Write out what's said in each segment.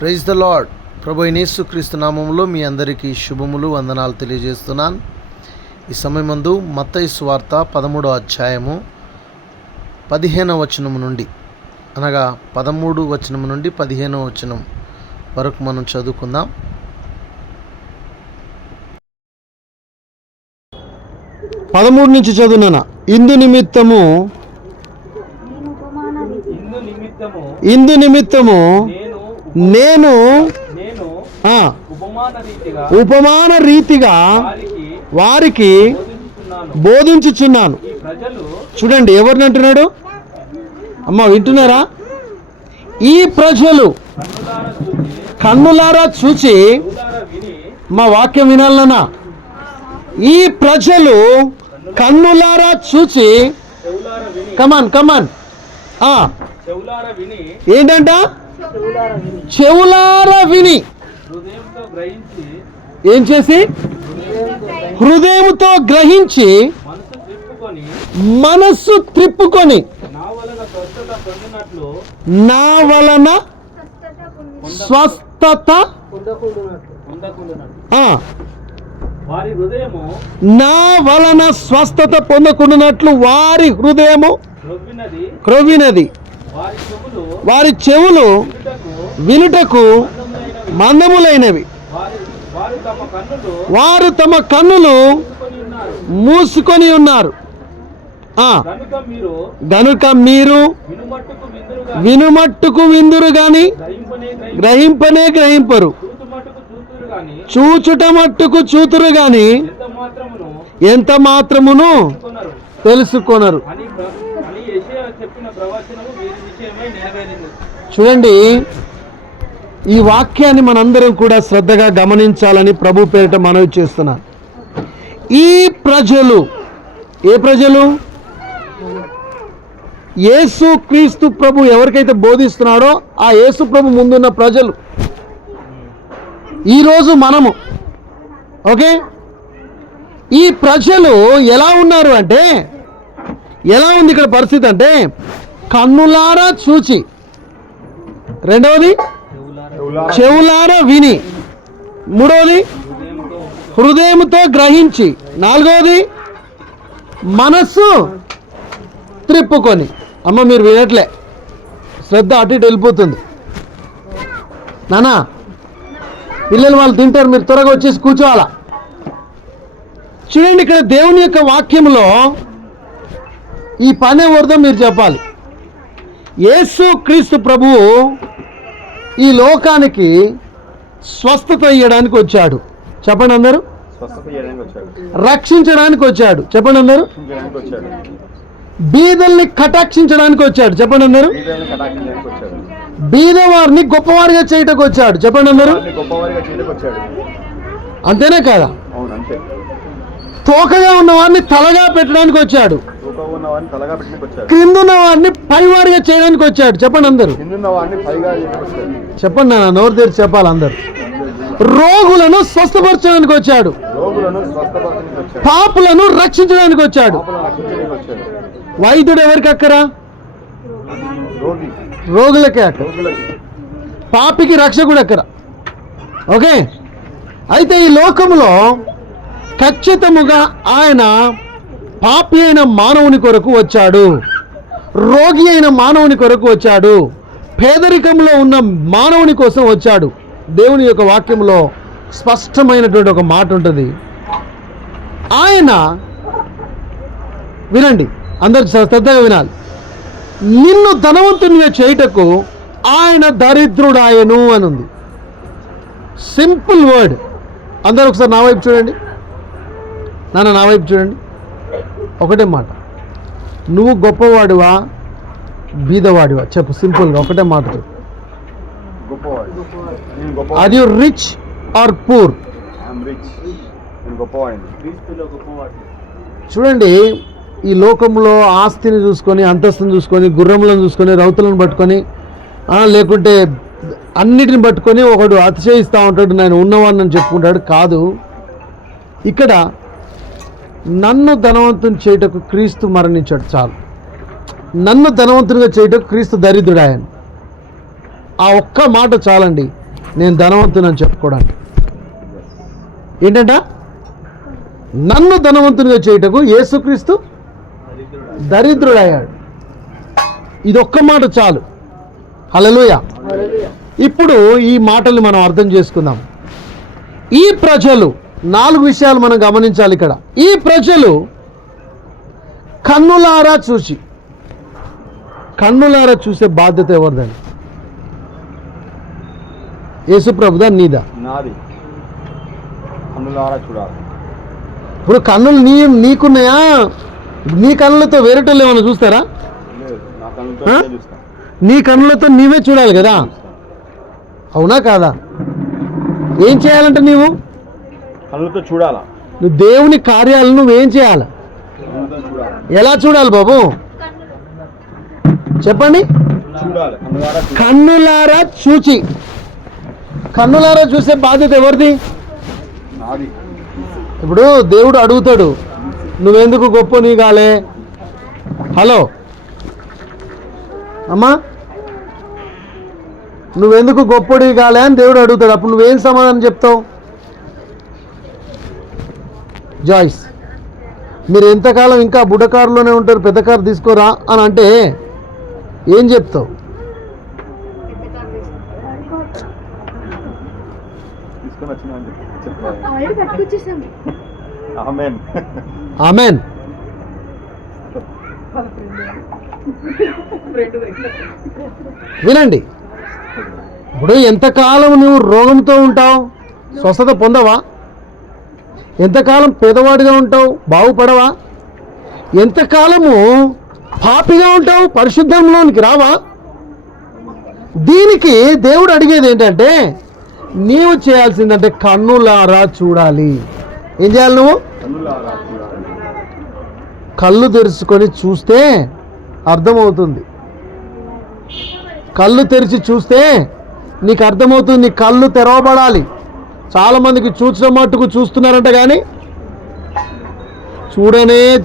Praise the lord. ప్రభు అయిన యేసుక్రీస్తు నామములో మీ అందరికీ శుభములు, వందనాలు తెలియజేస్తున్నాను. ఈ సమయమందు మత్తయి సువార్త 13వ అధ్యాయము 15వ వచనం నుండి, అనగా 13వ వచనం నుండి 15వ వచనం వరకు మనం చదువుకుందాం. పదమూడు నుంచి చదువునా. ఇందు నిమిత్తము నేను ఉపమాన రీతిగా వారికి బోధించుచున్నాను. చూడండి, ఎవరిని అంటున్నాడు? అమ్మ, వింటున్నారా? ఈ ప్రజలు కన్నులారా చూచి, మా వాక్యం వినాలన్నా, ఈ ప్రజలు కన్నులారా చూచి, కమాన్ ఏంటంట? చెవులారా విని ఏం చేసి? హృదయంతో గ్రహించి మనస్సు త్రిప్పుకొని నా వలన స్వస్థత నా వలన స్వస్థత పొందకుండానట్లు వారి హృదయము క్రొవ్వినది, వారి చెవులు వినుటకు మందములైనవి, వారు తమ కన్నులు మూసుకొని ఉన్నారు. గనుక మీరు వినుమట్టుకు విందురు గాని గ్రహింపనే గ్రహింపరు, చూచుట మట్టుకు చూతురు గాని ఎంత మాత్రమును తెలుసుకొనరు. చూడండి, ఈ వాక్యాన్ని మనందరం కూడా శ్రద్ధగా గమనించాలని ప్రభు పేరిట మనవి చేస్తున్నాను. ఈ ప్రజలు, ఏ ప్రజలు? యేసు క్రీస్తు ప్రభు ఎవరికైతే బోధిస్తున్నాడో ఆ యేసు ప్రభు ముందున్న ప్రజలు, ఈరోజు మనము. ఓకే, ఈ ప్రజలు ఎలా ఉన్నారు అంటే, ఎలా ఉంది ఇక్కడ పరిస్థితి అంటే, కన్నులారా చూచి, రెండవది చెవులారా విని, మూడవది హృదయంతో గ్రహించి, నాలుగవది మనస్సు త్రిప్పుకొని. అమ్మ, మీరు వినట్లే, శ్రద్ధ అటు ఇటు వెళ్ళిపోతుంది. నానా, పిల్లలు వాళ్ళు తింటారు, మీరు త్వరగా వచ్చేసి కూర్చోవాలా. చూడండి, ఇక్కడ దేవుని యొక్క వాక్యంలో ఈ పని ఎవరిదో మీరు చెప్పాలి. యేసు క్రీస్తు ప్రభువు ఈ లోకానికి స్వస్థత ఇవ్వడానికి వచ్చాడు. చెప్పండి అందరూ. రక్షించడానికి వచ్చాడు. చెప్పండి అందరూ. బీదల్ని కటాక్షించడానికి వచ్చాడు. చెప్పండి అందరూ. బీదవారిని గొప్పవారిగా చేయటకు వచ్చాడు. చెప్పండి అందరూ. అంతేనే కాదా? తోకగా ఉన్న వారిని తలగా పెట్టడానికి వచ్చాడు. క్రిందున్న వారిని పైవారిగా చేయడానికి వచ్చాడు. చెప్పండి అందరూ. చెప్పండి నాన్న, నోరు తెరిచి చెప్పాలి అందరు. రోగులను స్వస్థపరచడానికి వచ్చాడు. పాపులను రక్షించడానికి వచ్చాడు. వైద్యుడు ఎవరికి అక్కరా? రోగులకే అక్కర. పాపికి రక్షకుడు అక్కర. ఓకే, అయితే ఈ లోకంలో ఖచ్చితముగా ఆయన పాపి అయిన మానవుని కొరకు వచ్చాడు, రోగి అయిన మానవుని కొరకు వచ్చాడు, పేదరికంలో ఉన్న మానవుని కోసం వచ్చాడు. దేవుని యొక్క వాక్యంలో స్పష్టమైనటువంటి ఒక మాట ఉంటుంది. ఆయన, వినండి అందరు శ్రద్ధగా వినాలి, నిన్ను ధనవంతునిగా చేయుటకు ఆయన దరిద్రుడాయను అని ఉంది. Simple word. అందరూ ఒకసారి నా వైపు చూడండి. నాన్న, నా వైపు చూడండి. ఒకటే మాట, నువ్వు గొప్పవాడివా బీదవాడివా? చెప్పు సింపుల్గా, ఒకటే మాట చెప్పు. Are you rich or poor? చూడండి, ఈ లోకంలో ఆస్తిని చూసుకొని, అంతస్తుని చూసుకొని, గుర్రములను చూసుకొని, రౌతులను పట్టుకొని, లేకుంటే అన్నిటిని పట్టుకొని ఒకడు అతిశయిస్తూ ఉంటాడు, నేను ఉన్నవాడిని చెప్పుకుంటాడు. కాదు, ఇక్కడ నన్ను ధనవంతుని చేయటకు క్రీస్తు మరణించాడు చాలు. నన్ను ధనవంతునిగా చేయటకు క్రీస్తు దరిద్రుడాయను. ఆ ఒక్క మాట చాలండి. నేను ధనవంతునని చెప్పుకోవడానికి. ఏంటంట? నన్ను ధనవంతునిగా చేయుటకు యేసుక్రీస్తు దరిద్రుడయ్యాడు. ఇదొక్క మాట చాలు. హల్లెలూయా. ఇప్పుడు ఈ మాటలు మనం అర్థం చేసుకుందాం. ఈ ప్రజలు 4 విషయాలు మనం గమనించాలి ఇక్కడ. ఈ ప్రజలు కన్నులారా చూసే బాధ్యత ఎవరిదండి? యేసుప్రభుదా నీదా? నాది. కన్నులారా చూడాలి. ఇప్పుడు కన్నులు నీకున్నాయా? నీ కన్నులతో వేరేటోళ్ళు ఏమైనా చూస్తారా? లేదు, నా కన్నులతో ఆ? చూస్తా. నీ కన్నులతో నీవే చూడాలి కదా, అవునా కాదా? ఏం చేయాలంటే నీవు కన్నులతో చూడాలా? నువ్వు దేవుని కార్యాలను నువ్వేం చేయాలి? కన్నులతో చూడాలి. ఎలా చూడాలి బాబు చెప్పండి? చూడాలి. కన్నులారా చూసే బాధ్యత ఎవరిది? నాది. ఇప్పుడు దేవుడు అడుగుతాడు, నువ్వెందుకు గొప్ప నీ కాలే? హలో అమ్మా, నువ్వెందుకు గొప్పడి కాలే అని దేవుడు అడుగుతాడు. అప్పుడు నువ్వేం సమాధానం చెప్తావు? జాయిస్, మీరు ఎంతకాలం ఇంకా బుడకారులోనే ఉంటారు, పెద్ద కారు తీసుకోరా అని అంటే ఏం చెప్తావు? తీసుకొని వచ్చిన ఆమెన్. వినండి, ఇప్పుడు ఎంతకాలం నువ్వు రోగంతో ఉంటావు, స్వస్థత పొందవా? ఎంతకాలం పేదవాడిగా ఉంటావు, బాగుపడవా? ఎంతకాలము పాపిగా ఉంటావు, పరిశుద్ధంలోనికి రావా? దీనికి దేవుడు అడిగేది ఏంటంటే, నీవు చేయాల్సిందంటే కన్నులారా చూడాలి. ఏం చేయాలి? నువ్వు కళ్ళు తెరుచుకొని చూస్తే అర్థమవుతుంది. కళ్ళు తెరిచి చూస్తే నీకు అర్థమవుతుంది. నీ కళ్ళు తెరవబడాలి. చాలామందికి చూసిన మట్టుకు చూస్తున్నారంట కానీ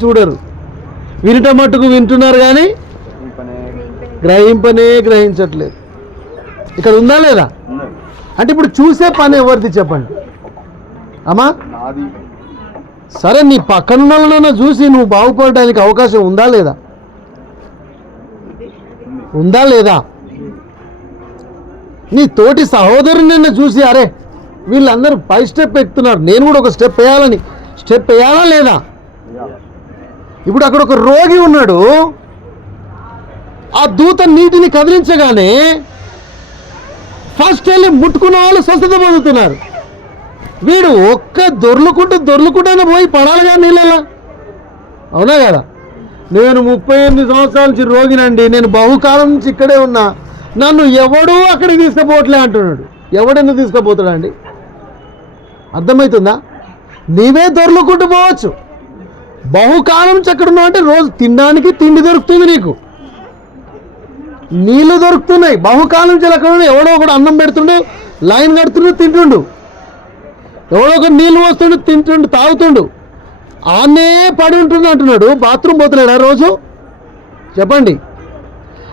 చూడరు. వినట మట్టుకు వింటున్నారు కానీ గ్రహించట్లేదు. ఇక్కడ ఉందా లేదా? అంటే ఇప్పుడు చూసే పని ఎవరిది చెప్పండి అమ్మా? సరే, నీ పక్కన చూసి నువ్వు బాగుపడడానికి అవకాశం ఉందా లేదా? నీ తోటి సహోదరుని చూసి అరే వీళ్ళందరూ పై స్టెప్ ఎక్కుతున్నారు, నేను కూడా ఒక స్టెప్ వేయాలా లేదా? ఇప్పుడు అక్కడ ఒక రోగి ఉన్నాడు, ఆ దూత నీటిని కదిలించగానే ఫస్ట్ వెళ్ళి ముట్టుకున్న వాళ్ళు స్వస్థత పొందుతున్నారు. వీడు ఒక్క దొర్లుకుంటూనే పోయి పడాలిగా నీళ్ళలా, అవునా కదా? నేను 38 సంవత్సరాల నుంచి రోగినండి, నేను బహుకాలం నుంచి ఇక్కడే ఉన్నా, నన్ను ఎవడూ అక్కడికి తీసుకుపోవట్లే అంటున్నాడు. ఎవడెందుకు తీసుకుపోతాడండి? అర్థమవుతుందా? నీవే దొర్లుకుంటూ పోవచ్చు. బహుకాలం నుంచి ఎక్కడ ఉన్నావు అంటే రోజు తినడానికి తిండి దొరుకుతుంది, నీకు నీళ్లు దొరుకుతున్నాయి. బహుకాలం నుంచి అక్కడ ఎవడో ఒకడు అన్నం పెడుతుండు, లైన్ కడుతుండు, తింటుండు. ఎవడో ఒకడు నీళ్ళు పోస్తుండు, తింటుండు, తాగుతుండు. ఆనే పడి ఉంటుంది అంటున్నాడు. బాత్రూమ్ పోతున్నాడా రోజు? చెప్పండి.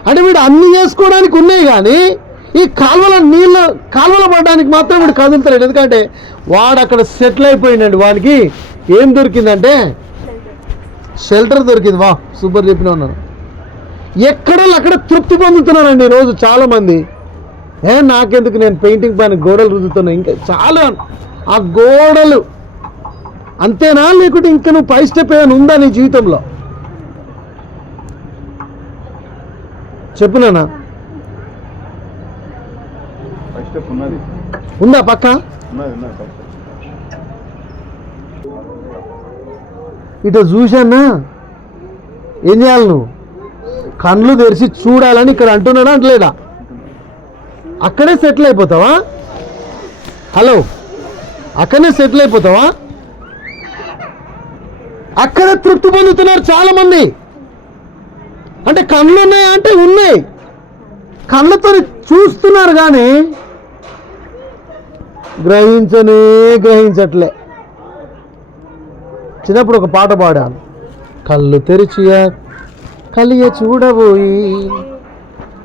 అంటే వీడు అన్ని చేసుకోవడానికి ఉన్నాయి కానీ ఈ కాలువలో పడడానికి మాత్రం వీడు కదులుతాడు. ఎందుకంటే వాడు అక్కడ సెటిల్ అయిపోయిందండి. వాడికి ఏం దొరికిందంటే షెల్టర్ దొరికింది. వా, సూపర్ చెప్పిన ఉన్నారు. ఎక్కడో అక్కడ తృప్తి పొందుతున్నారండి ఈరోజు చాలామంది. నాకెందుకు, నేను పెయింటింగ్ పైన గోడలు రుద్దుతున్నా, ఇంకా చాలా ఆ గోడలు అంతేనా? లేకుంటే ఇంకా నువ్వు పై స్టెప్ ఏమైనా ఉందా నీ జీవితంలో? చెప్పునా? ఉందా పక్క? ఇటు చూశానా? ఏం చేయాలి? నువ్వు కళ్ళు తెరిచి చూడాలని ఇక్కడ అంటున్నాడా అంటలేడా? అక్కడే సెటిల్ అయిపోతావా? హలో, అక్కడనే సెటిల్ అయిపోతావా? అక్కడే తృప్తి పొందుతున్నారు చాలామంది. అంటే కళ్ళు ఉన్నాయా అంటే ఉన్నాయి, కళ్ళతో చూస్తున్నారు కానీ గ్రహించట్లే. చిన్నప్పుడు ఒక పాట పాడాను, కళ్ళు తెరిచియా కలియ చూడబోయి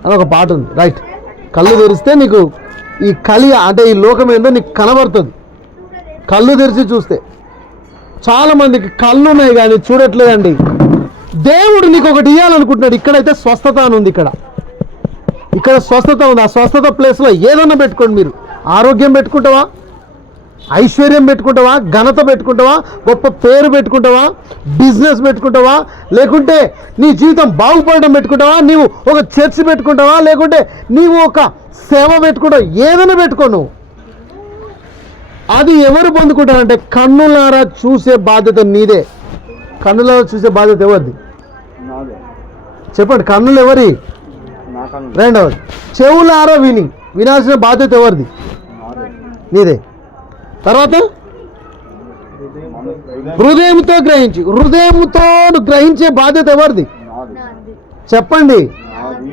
అని ఒక పాట ఉంది. రైట్, కళ్ళు తెరిస్తే నీకు ఈ కలి అంటే ఈ లోకం ఏందో నీకు కనబడుతుంది కళ్ళు తెరిచి చూస్తే. చాలామందికి కళ్ళు ఉన్నాయి కానీ చూడట్లేదండి. దేవుడు నీకు ఒకటి ఇవ్వాలనుకుంటున్నాడు. ఇక్కడైతే స్వస్థత అని ఉంది. ఇక్కడ స్వస్థత ఉంది. ఆ స్వస్థత ప్లేస్లో ఏదన్నా పెట్టుకోండి. మీరు ఆరోగ్యం పెట్టుకుంటావా, ఐశ్వర్యం పెట్టుకుంటావా, ఘనత పెట్టుకుంటావా, గొప్ప పేరు పెట్టుకుంటావా, బిజినెస్ పెట్టుకుంటావా, లేకుంటే నీ జీవితం బాగుపడడం పెట్టుకుంటావా, నీవు ఒక చర్చ్ పెట్టుకుంటావా, లేకుంటే నీవు ఒక సేవ పెట్టుకుంటావా, ఏదైనా పెట్టుకో నువ్వు. అది ఎవరు పొందుకుంటారంటే కన్నులారా చూసే బాధ్యత నీదే. కన్నులారా చూసే బాధ్యత ఎవరిది నాదే. చెప్పండి. కన్నులు ఎవరి? నాకన్నా రెండవది చెవులారా వినాల్సిన బాధ్యత ఎవరిది? నాదే. నీదే. తర్వాత హృదయంతో హృదయంతో గ్రహించే బాధ్యత ఎవరిది? నాది. చెప్పండి. నాది.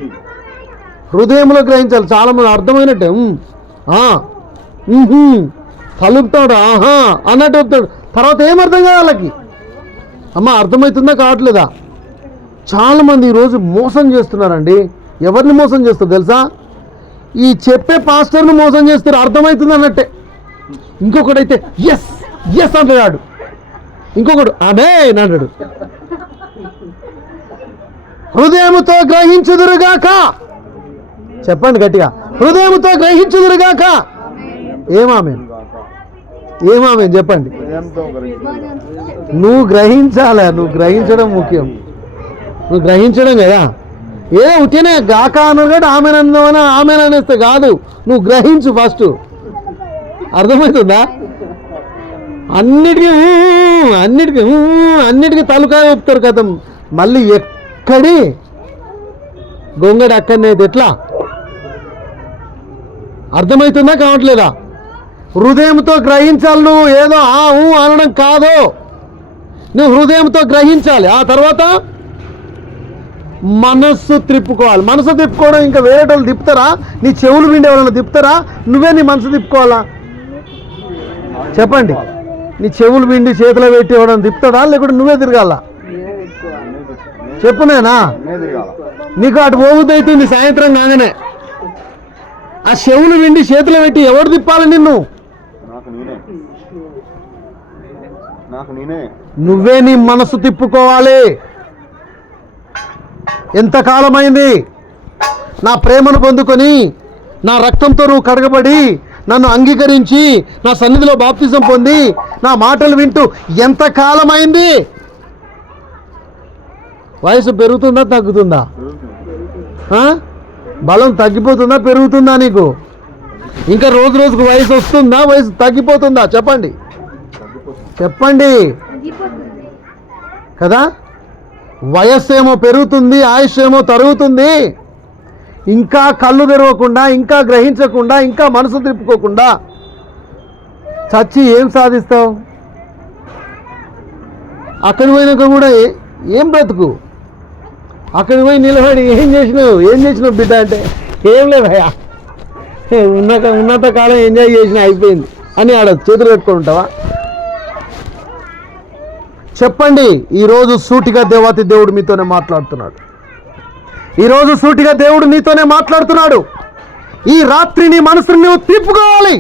హృదయంలో గ్రహించాలి. చాలా మంది అర్థమైనట్టే కలుపుతాడు ఆహా అన్నట్టు చెప్తాడు. తర్వాత ఏమర్థం కాదు వాళ్ళకి. అమ్మ అర్థమవుతుందా కావట్లేదా? చాలామంది ఈరోజు మోసం చేస్తున్నారండి. ఎవరిని మోసం చేస్తారు తెలుసా? ఈ చెప్పే పాస్టర్ని మోసం చేస్తారు. అర్థమవుతుంది అన్నట్టే. ఇంకొకడైతే ఎస్ ఎస్ అంటాడు, ఇంకొకడు ఆమె అంటాడు. హృదయముతో గ్రహించుదురుగాక. చెప్పండి గట్టిగా, హృదయముతో గ్రహించుదురుగాక. ఏమామె చెప్పండి. హృదయంతో గ్రహించాలి. నువ్వు గ్రహించాలా? నువ్వు గ్రహించడం ముఖ్యం. నువ్వు గ్రహించడం కదా. ఏ ఉట్టినే గాక అన్నాడు ఆమె అనేస్తే కాదు. నువ్వు గ్రహించు ఫస్ట్. అర్థమవుతుందా? అన్నిటికీ తలకాయ ఊపుతారు కదా. మళ్ళీ ఎక్కడి గొంగడి అక్కడనే ఎట్లా? అర్థమవుతుందా కావట్లేదా? హృదయంతో గ్రహించాలి. నువ్వు ఏదో అనడం కాదు. నువ్వు హృదయంతో గ్రహించాలి. ఆ తర్వాత మనస్సు తిప్పుకోవాలి. మనసు తిప్పుకోవడం ఇంకా వేరే వాళ్ళు తిప్పుతారా? నీ చెవులు విండే వాళ్ళని తిప్పుతారా? నువ్వే నీ మనసు తిప్పుకోవాలా? చెప్పండి. నీ చెవులు విండి చేతిలో పెట్టి ఎవడని తిప్పుతాడా, లేకుంటే నువ్వే తిరగాల? చెప్పునేనా? నీకు అటు పోగుద్ది అవుతుంది సాయంత్రం కాగానే. ఆ చెవులు విండి చేతిలో పెట్టి ఎవడు తిప్పాలి నిన్ను? నువ్వే నీ మనసు తిప్పుకోవాలి. ఎంతకాలమైంది నా ప్రేమను పొందుకొని, నా రక్తంతో నువ్వు కడగబడి, నన్ను అంగీకరించి, నా సన్నిధిలో బాప్తిజం పొంది, నా మాటలు వింటూ ఎంతకాలమైంది? వయసు పెరుగుతుందా తగ్గుతుందా? బలం తగ్గిపోతుందా పెరుగుతుందా? నీకు ఇంకా రోజు రోజుకు వయసు వస్తుందా వయసు తగ్గిపోతుందా? చెప్పండి కదా. వయస్సు ఏమో పెరుగుతుంది, ఆయుష్ ఏమో తరుగుతుంది. ఇంకా కళ్ళు తెరవకుండా, ఇంకా గ్రహించకుండా, ఇంకా మనసు తిప్పుకోకుండా చచ్చి ఏం సాధిస్తావు? అక్కడి పోయినాక కూడా ఏం బ్రతుకు? అక్కడికి పోయి నిలబడి ఏం చేసినావు బిడ్డ అంటే ఏం లేదయ్యా, ఉన్నత కాలం ఎంజాయ్ చేసిన అయిపోయింది అని ఆడ చేతులు పెట్టుకొని ఉంటావా? చెప్పండి. ఈరోజు సూటిగా దేవాతి దేవుడు మీతోనే మాట్లాడుతున్నాడు. ఈరోజు సూటిగా దేవుడు నీతోనే మాట్లాడుతున్నాడు. ఈ రాత్రి నీ మనసుని నువ్వు తిప్పుకోవాలి.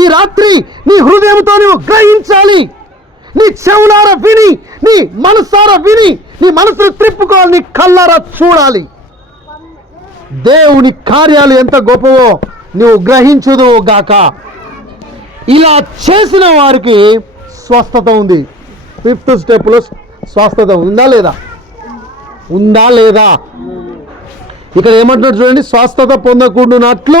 ఈ రాత్రి నీ హృదయంతో నువ్వు గ్రహించాలి. నీ చెవులారా విని, నీ మనసారా విని, నీ మనసును తిప్పుకోవాలి, నీ కళ్ళారా చూడాలి. దేవుని కార్యాలు ఎంత గొప్పవో నువ్వు గ్రహించుదు గాక. ఇలా చేసిన వారికి స్వస్థత ఉంది. 5th స్టెప్లో స్వస్థత ఉందా లేదా? ఉందా లేదా? ఇక్కడ ఏమంటున్నాడు చూడండి. స్వస్థత పొందకుండునట్లు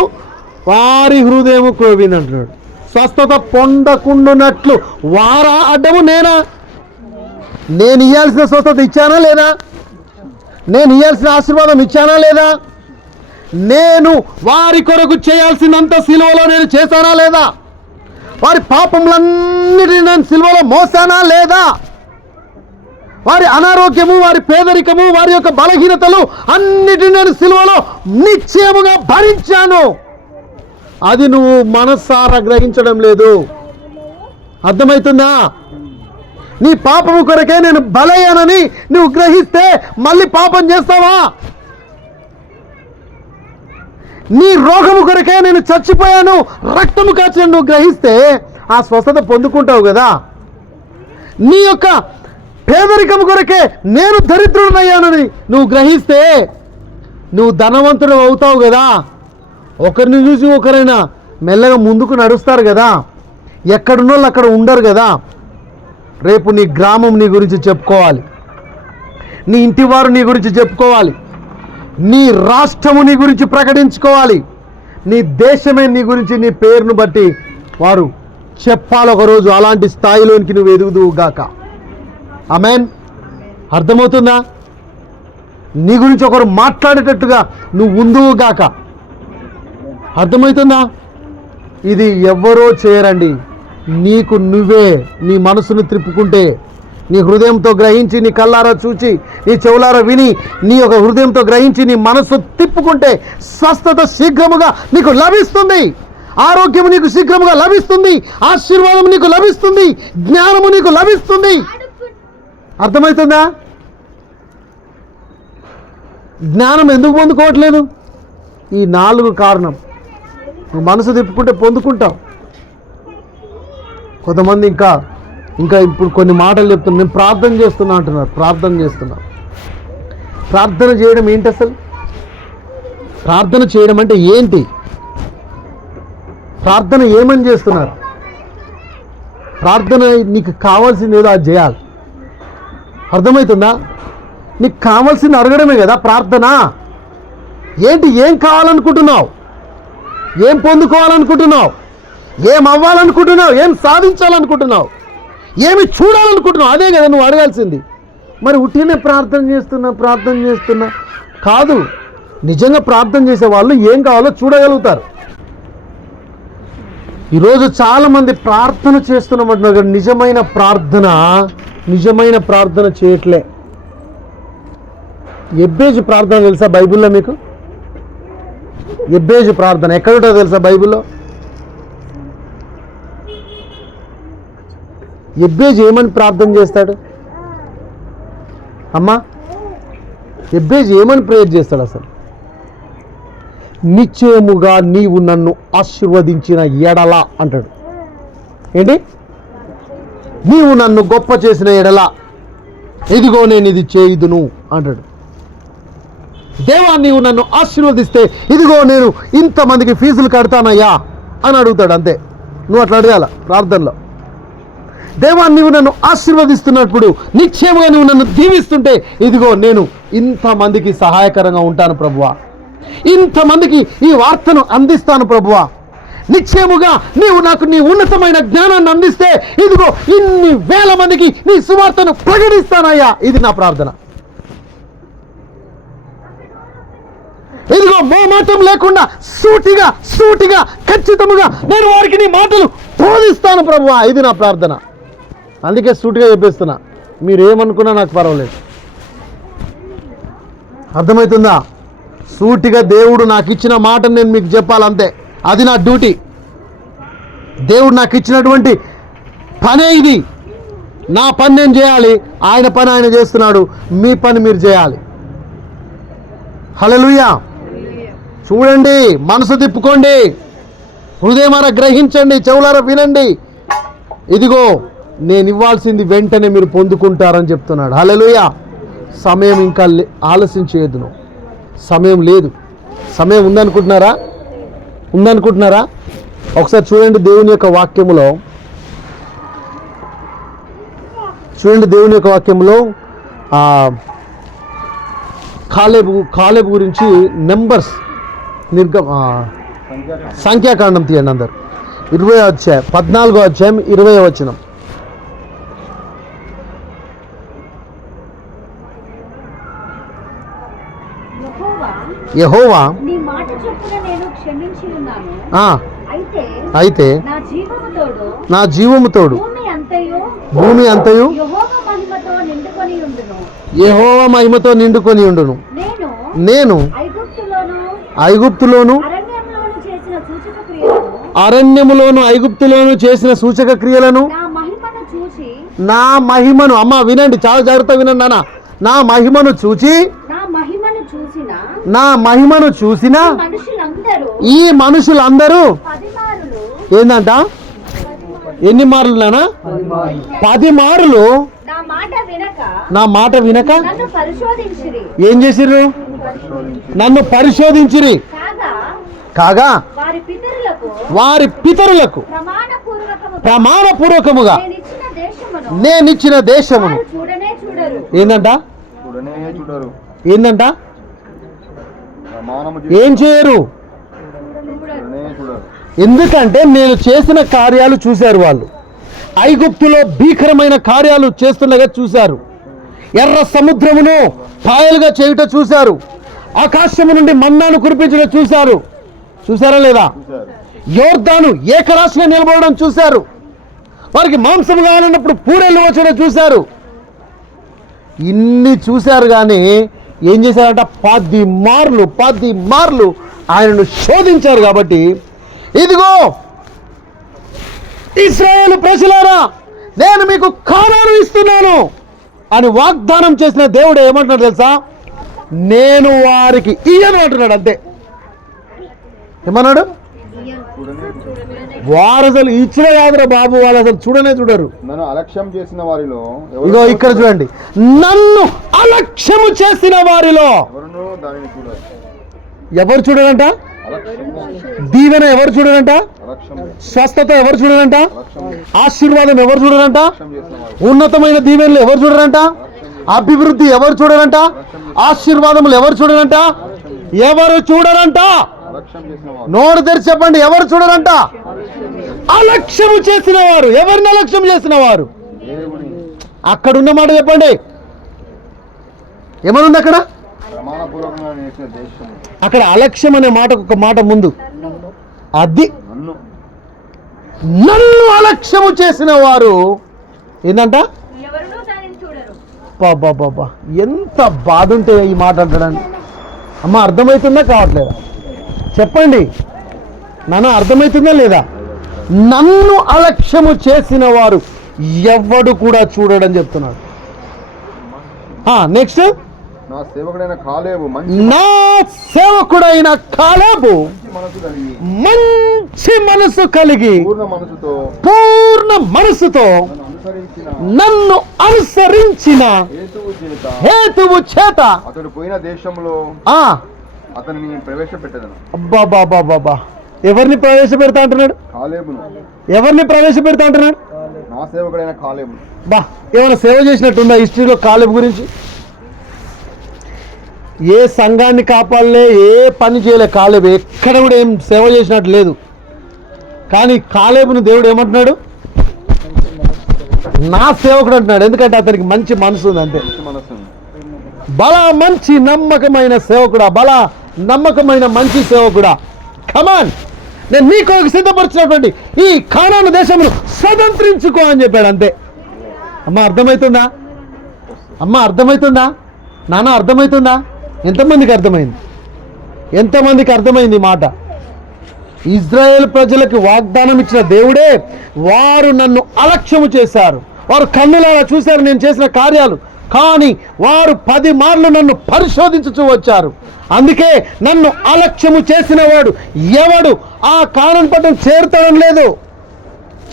వారి హృదయము క్రోవింది అంటున్నాడు. స్వస్థత పొందకుండునట్లు వారా అడ్డము నేనా? నేను ఇవ్వాల్సిన స్వస్థత ఇచ్చానా లేదా? నేను ఇవ్వాల్సిన ఆశీర్వాదం ఇచ్చానా లేదా? నేను వారి కొరకు చేయాల్సినంత సిలువలో నేను చేశానా లేదా? వారి పాపములన్నిటిని నేను సిలువలో మోసానా లేదా? వారి అనారోగ్యము, వారి పేదరికము, వారి యొక్క బలహీనతలు అన్నిటిని నేను సిలువలో నిశ్చయముగా భరించాను. అది నువ్వు మనస్సారా గ్రహించడం లేదు. అర్థమవుతుందా? నీ పాపము కొరకే నేను బలయ్యానని నువ్వు గ్రహిస్తే మళ్ళీ పాపం చేస్తావా? నీ రోగము కొరకే నేను చచ్చిపోయాను, రక్తము కాచిన నువ్వు గ్రహిస్తే ఆ స్వస్థత పొందుకుంటావు కదా. నీ యొక్క పేదరికము కొరకే నేను దరిద్రుడనయ్యానని నువ్వు గ్రహిస్తే నువ్వు ధనవంతుడు అవుతావు కదా. ఒకరిని చూసి ఒకరైనా మెల్లగా ముందుకు నడుస్తారు కదా. ఎక్కడున్నోళ్ళు అక్కడ ఉండరు కదా. రేపు నీ గ్రామం నీ గురించి చెప్పుకోవాలి, నీ ఇంటివారు నీ గురించి చెప్పుకోవాలి, నీ రాష్ట్రము నీ గురించి ప్రకటించుకోవాలి, నీ దేశమే నీ గురించి నీ పేరును బట్టి వారు చెప్పాలి ఒకరోజు. అలాంటి స్థాయిలోనికి నువ్వు ఎదుగుదువు గాక. ఆమేన్. అర్థమవుతుందా? నీ గురించి ఒకరు మాట్లాడేటట్టుగా నువ్వు ఉందువు గాక. అర్థమవుతుందా? ఇది ఎవ్వరో చేయరండి. నీకు నువ్వే నీ మనసును త్రిప్పుకుంటే, నీ హృదయంతో గ్రహించి, నీ కళ్ళారా చూచి, నీ చెవులారా విని, నీ యొక్క హృదయంతో గ్రహించి నీ మనసు తిప్పుకుంటే స్వస్థత శీఘ్రముగా నీకు లభిస్తుంది, ఆరోగ్యము నీకు శీఘ్రముగా లభిస్తుంది, ఆశీర్వాదము నీకు లభిస్తుంది, జ్ఞానము నీకు లభిస్తుంది. అర్థమవుతుందా? జ్ఞానం ఎందుకు పొందుకోవట్లేదు? ఈ 4 కారణం. నువ్వు మనసు తిప్పుకుంటే పొందుకుంటావు. కొంతమంది ఇంకా ఇప్పుడు కొన్ని మాటలు చెప్తున్నారు. నేను ప్రార్థన చేస్తున్నా అంటున్నారు. ప్రార్థన చేస్తున్నా. ప్రార్థన చేయడం ఏంటి అసలు? ప్రార్థన చేయడం అంటే ఏంటి? ప్రార్థన ఏమని చేస్తున్నారు? ప్రార్థన నీకు కావాల్సింది ఏదో అది చేయాలి. అర్థమవుతుందా? నీకు కావాల్సింది అడగడమే కదా ప్రార్థన. ఏంటి? ఏం కావాలనుకుంటున్నావు? ఏం పొందుకోవాలనుకుంటున్నావు? ఏం అవ్వాలనుకుంటున్నావు? ఏం సాధించాలనుకుంటున్నావు? ఏమి చూడాలనుకుంటున్నావు? అదే కదా నువ్వు అడగాల్సింది. మరి ఉట్టినే ప్రార్థన చేస్తున్నా కాదు. నిజంగా ప్రార్థన చేసే వాళ్ళు ఏం కావాలో చూడగలుగుతారు. ఈరోజు చాలామంది ప్రార్థన చేస్తున్నామంటున్నారు కానీ నిజమైన ప్రార్థన చేయట్లే. ఎబ్బేజు ప్రార్థన తెలుసా బైబిల్లో మీకు? ఎబ్బేజు ప్రార్థన ఎక్కడుంటో తెలుసా బైబిల్లో? ఎబ్బేజు ఏమని ప్రార్థన చేస్తాడు అమ్మా? ఎబ్బేజు ఏమని ప్రేయర్ చేస్తాడు అసలు? నిశ్చయముగా నీవు నన్ను ఆశీర్వదించిన ఎడల అంటాడు. ఏంటి? నీవు నన్ను గొప్ప చేసిన ఎడల ఇదిగో నేను ఇది చేయుదును అంటాడు. దేవా నీవు నన్ను ఆశీర్వదిస్తే ఇదిగో నేను ఇంతమందికి ఫీజులు కడతానయ్యా అని అడుగుతాడు. అంతే. నువ్వు అట్లా అడగాల ప్రార్థనలో. దేవా నీవు నన్ను ఆశీర్వదిస్తున్నప్పుడు, నిశ్చయముగా నువ్వు నన్ను దీవిస్తుంటే ఇదిగో నేను ఇంతమందికి సహాయకరంగా ఉంటాను ప్రభువా, ఇంతమందికి ఈ వార్తను అందిస్తాను ప్రభువా, నిశ్చయముగా నీవు నాకు నీ ఉన్నతమైన జ్ఞానాన్ని అందిస్తే ఇదిగో ఇన్ని వేల మందికి నీ సువార్తను ప్రకటిస్తానయ్యా. ఇది నా ప్రార్థన. ఇదిగో మోమాటం లేకుండా సూటిగా ఖచ్చితముగా నేను వారికి నీ మాటలు బోధిస్తాను ప్రభువా. ఇది నా ప్రార్థన. అందుకే సూటిగా చెప్పేస్తున్నా. మీరు ఏమనుకున్నా నాకు పర్వాలేదు. అర్థమవుతుందా? సూటిగా దేవుడు నాకు ఇచ్చిన మాటను నేను మీకు చెప్పాలంతే. అది నా డ్యూటీ. దేవుడు నాకు ఇచ్చినటువంటి పనే ఇది. నా పని నేను చేయాలి, ఆయన పని ఆయన చేస్తున్నాడు, మీ పని మీరు చేయాలి. హల్లెలూయా. చూడండి, మనసు తిప్పుకోండి, హృదయమారా గ్రహించండి, చెవులారా వినండి. ఇదిగో నేను ఇవ్వాల్సింది వెంటనే మీరు పొందుకుంటారని చెప్తున్నాడు. హల్లెలూయా. సమయం ఇంకా ఆలస్యం చేయొద్దును. సమయం లేదు. సమయం ఉందనుకుంటున్నారా? ఒకసారి చూడండి దేవుని యొక్క వాక్యములో. కాలేబు గురించి నెంబర్స్ సంఖ్యాకాండం తీయండి అందరు. 20వ అధ్యాయం 14వ అధ్యాయం 20వ వచనం. యెహోవా నీ మాట చొప్పున నేను క్షమించి ఉన్నాను. అయితే నా జీవము తోడు భూమి అంతయు యెహోవా మహిమతో నిండుకొని ఉండును. నేను ఐగుప్తులోను అరణ్యములోను ఐగుప్తులోను చేసిన సూచక క్రియలను నా మహిమను అమ్మ వినండి, చాలా జాగ్రత్తగా వినండి నాన్న. నా మహిమను చూసిన ఈ మనుషులందరూ 10 మారులు ఏందంట? ఎన్ని మార్లు నానా? 10 మార్లు నా మాట వినక నా మాట వినక నన్ను పరిశోధించిరి. ఏం చేసిర్రు? నన్ను పరిశోధించిరి. కాగా వారి పితరులకు ప్రమాణపూర్వకముగా నేనిచ్చిన దేశమును ఏందంట? ఏందంట? ఏం చేయరు. ఎందుకంటే నేను చేసిన కార్యాలు చూశారు వాళ్ళు. ఐగుప్తులో భీకరమైన కార్యాలు చేస్తుండగా చూశారు. ఎర్ర సముద్రమును పాయలుగా చేయుట చూశారు. ఆకాశము నుండి మన్నాను కురిపించడం చూశారు. చూసారా లేదా? యోర్దాను ఏకరాశిగా నిలబడడం చూశారు. వారికి మాంసం కావాలన్నప్పుడు పూరేళ్ళు వచ్చడం చూశారు. ఇన్ని చూశారు కానీ ఏం చేశారంట? 10 మార్లు ఆయనను శోధించారు. కాబట్టి ఇదిగో ఇశ్రాయేలు ప్రజలారా, నేను మీకు కానాను ఇస్తున్నాను అని వాగ్దానం చేసిన దేవుడు ఏమంటున్నాడు తెలుసా? నేను వారికి ఇయ్యను అంటున్నాడు. అంతే. ఏమన్నాడు? వారు అసలు ఇచ్చిన కాదురా బాబు, వాళ్ళు అసలు చూడనే చూడరు. నన్ను అలక్ష్యం చేసిన వారిలో ఇగో ఇక్కడ చూడండి, నన్ను అలక్ష్యము చేసిన వారిలో ఎవరు చూడరంట? దీవెన ఎవరు చూడరంట? స్వస్థత ఎవరు చూడరంట? ఆశీర్వాదం ఎవరు చూడరంట? ఉన్నతమైన దీవెనలు ఎవరు చూడరంట? అభివృద్ధి ఎవరు చూడరంట? ఆశీర్వాదములు ఎవరు చూడరంట? ఎవరు చూడరంట? నోరు తెరిచి చెప్పండి, ఎవరు చూడరంట? అలక్ష్యము చేసిన వారు. ఎవరిని అలక్ష్యం చేసిన వారు? అక్కడ ఉన్న మాట చెప్పండి, ఏమనుంది అక్కడ? అక్కడ అలక్ష్యం అనే మాట ఒక మాట ముందు, అది నన్ను అలక్ష్యము చేసిన వారు ఏంటంట? బాబా, ఎంత బాధ ఉంటే ఈ మాట అంటాడండి. అమ్మ అర్థమవుతుందా కావట్లేదా? చెప్పండి నాన్న, అర్థమవుతుందా లేదా? నన్ను అలక్ష్యము చేసిన వారు ఎవడు కూడా చూడడని చెప్తున్నాడు. నెక్స్ట్, నా సేవకుడైన కాలేబు మంచి మనసు కలిగి పూర్ణ మనసుతో నన్ను అనుసరించిన హేతువు చేత అతడు పోయిన దేశంలో అతనిని ప్రవేశపెట్టదను. అబ్బాబాబాబా, ఎవరిని ప్రవేశపెడతా అంటున్నాడు? కాలేబును. ఎవరిని ప్రవేశపెడతా అంటున్నాడు? నా సేవకుడైన కాలేబు. ఏమైనా సేవ చేసినట్టుందా హిస్టరీలో కాలేబు గురించి? ఏ సంఘాన్ని కాపాడలే, ఏ పని చేయలే కాలేబు. ఎక్కడ కూడా ఏం సేవ చేసినట్టు లేదు. కానీ కాలేబును దేవుడు ఏమంటున్నాడు? నా సేవకుడు అంటున్నాడు. ఎందుకంటే అతనికి మంచి మనసు ఉంది. అంతే. బల మంచి నమ్మకమైన సేవకుడా, బల నమ్మకమైన మంచి సేవకుడా, కమాన్, నేను నీకు సిద్ధపరిచినటువంటి ఈ కానాను దేశమును స్వతంత్రించుకో అని చెప్పాడు. అంతే. అమ్మ అర్థమవుతుందా? అమ్మ అర్థమవుతుందా? నాన్న అర్థమవుతుందా? ఎంతమందికి అర్థమైంది? ఎంతమందికి అర్థమైంది మాట? ఇజ్రాయేల్ ప్రజలకు వాగ్దానం ఇచ్చిన దేవుడే, వారు నన్ను అలక్ష్యము చేశారు. వారు కన్నులారా చూశారు నేను చేసిన కార్యాలు, కానీ వారు 10 మార్లు నన్ను పరిశోధించుచూ వచ్చారు. అందుకే నన్ను అలక్ష్యము చేసిన వాడు ఎవడు ఆ కానాను పట్టణం చేరుతాడని లేదు,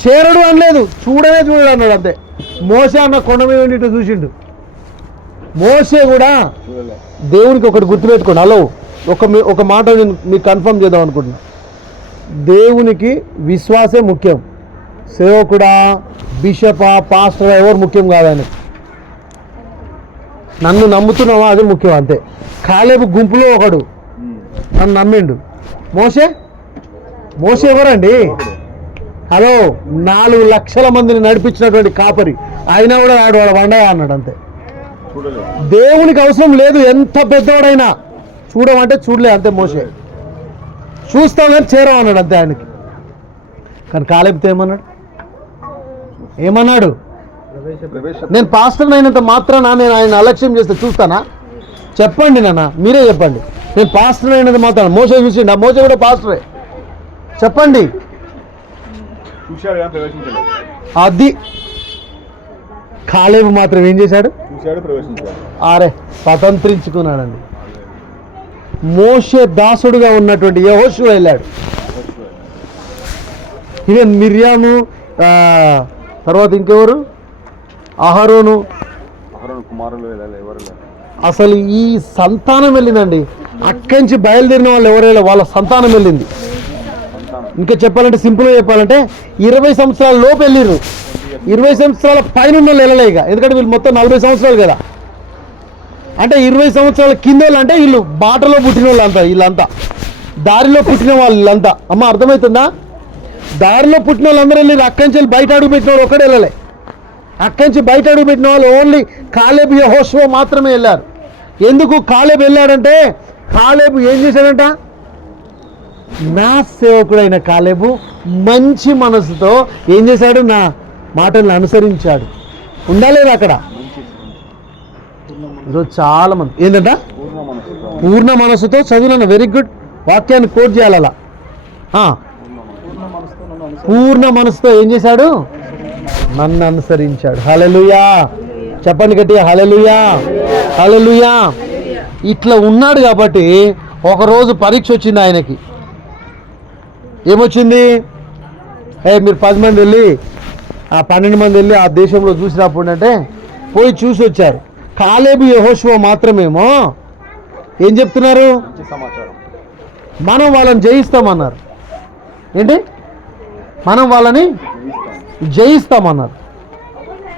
చేరడు అని లేదు, చూడనే చూడడు అన్నాడు. అంతే. మోసే అన్న కొండ మీద ఉండి చూసిండు. మోసే కూడా దేవునికి ఒకటి గుర్తుపెట్టుకోండి. హలో, ఒక మాట నేను మీకు కన్ఫర్మ్ చేద్దాం అనుకుంటున్నా. దేవునికి విశ్వాసే ముఖ్యం. సేవకుడా, బిషపా, పాస్టరా ఎవరు ముఖ్యం కాదని. నన్ను నమ్ముతున్నావా అది ముఖ్యం. అంతే. కాలేబు గుంపులో ఒకడు నన్ను నమ్మిండు. మోసే ఎవరండి? హలో, 4 లక్షల మందిని నడిపించినటువంటి కాపరి, అయినా కూడా వాడు వండగా అన్నాడు. అంతే. దేవునికి అవసరం లేదు ఎంత పెద్దవాడైనా. చూడమంటే చూడలే. అంతే. మోసే చూస్తాం కానీ చేరమన్నాడు. అంతే ఆయనకి. కానీ కాలేబుతో ఏమన్నాడు? నేను పాస్టర్ అయినంత మాత్రాన నేను ఆయన అలక్ష్యం చేస్తే చూస్తానా? చెప్పండి నాన్న, మీరే చెప్పండి. నేను పాస్టర్ అయినంత మాత్రాన. మోసే చూసిండు. మోసే కూడా పాస్టరే. చెప్పండి. అది కాలేబు మాత్రం ఏం చేశాడు? స్వతంత్రించుకున్నాడండి. మోషే దాసుడుగా ఉన్నటువంటి యెహోషువ వెళ్ళాడు. ఈవెన్ మిర్యాము, తర్వాత ఇంకెవరు, అహరోను, కుమారులు ఎవరు లేరు. అసలు ఈ సంతానం వెళ్ళిందండి. అక్కడి నుంచి బయలుదేరిన వాళ్ళు ఎవరైనా వాళ్ళ సంతానం వెళ్ళింది. ఇంకా చెప్పాలంటే సింపుల్గా చెప్పాలంటే 20 సంవత్సరాల లోపు వెళ్ళిర్రు. 20 సంవత్సరాల పైన ఉన్న వాళ్ళు వెళ్ళలే ఇక, ఎందుకంటే వీళ్ళు మొత్తం 40 సంవత్సరాలు కదా. అంటే 20 సంవత్సరాల కింద వాళ్ళు అంటే వీళ్ళు బాటలో పుట్టిన వాళ్ళు అంతా, వీళ్ళంతా దారిలో పుట్టిన వాళ్ళు వీళ్ళంతా. అమ్మ అర్థమవుతుందా? దారిలో పుట్టిన వాళ్ళందరూ వెళ్ళి అక్కడి నుంచి బయట అడుగు పెట్టిన వాళ్ళు ఒక్కడే వెళ్ళలే. అక్కడి నుంచి బయట అడుగు పెట్టిన వాళ్ళు ఓన్లీ కాలేబు యెహోషువ మాత్రమే వెళ్ళారు. ఎందుకు కాలేబు వెళ్ళాడంటే, కాలేబు ఏం చేశాడంట, నా సేవకుడైన కాలేబు మంచి మనసుతో ఏం చేశాడు, నా మాటలను అనుసరించాడు. ఉండాలేదు అక్కడ ఈరోజు చాలా మంది ఏంటంట, పూర్ణ మనసుతో చదువునన్న. వెరీ గుడ్, వాక్యాన్ని కోట్ చేయాలి అలా. పూర్ణ మనసుతో ఏం చేశాడు, నన్ను అనుసరించాడు. హల్లెలూయా, చెప్పండి గట్టిగా, హల్లెలూయా, హల్లెలూయా. ఇట్లా ఉన్నాడు కాబట్టి ఒకరోజు పరీక్ష వచ్చింది ఆయనకి. ఏమొచ్చింది, మీరు 10 మంది వెళ్ళి 12 మంది వెళ్ళి ఆ దేశంలో చూసినప్పుడు అంటే పోయి చూసి వచ్చారు. కాలేబు యెహోషువ మాత్రమేమో ఏం చెప్తున్నారు, మనం వాళ్ళని జయిస్తామన్నారు. ఏంటి, మనం వాళ్ళని జయిస్తామన్నారు.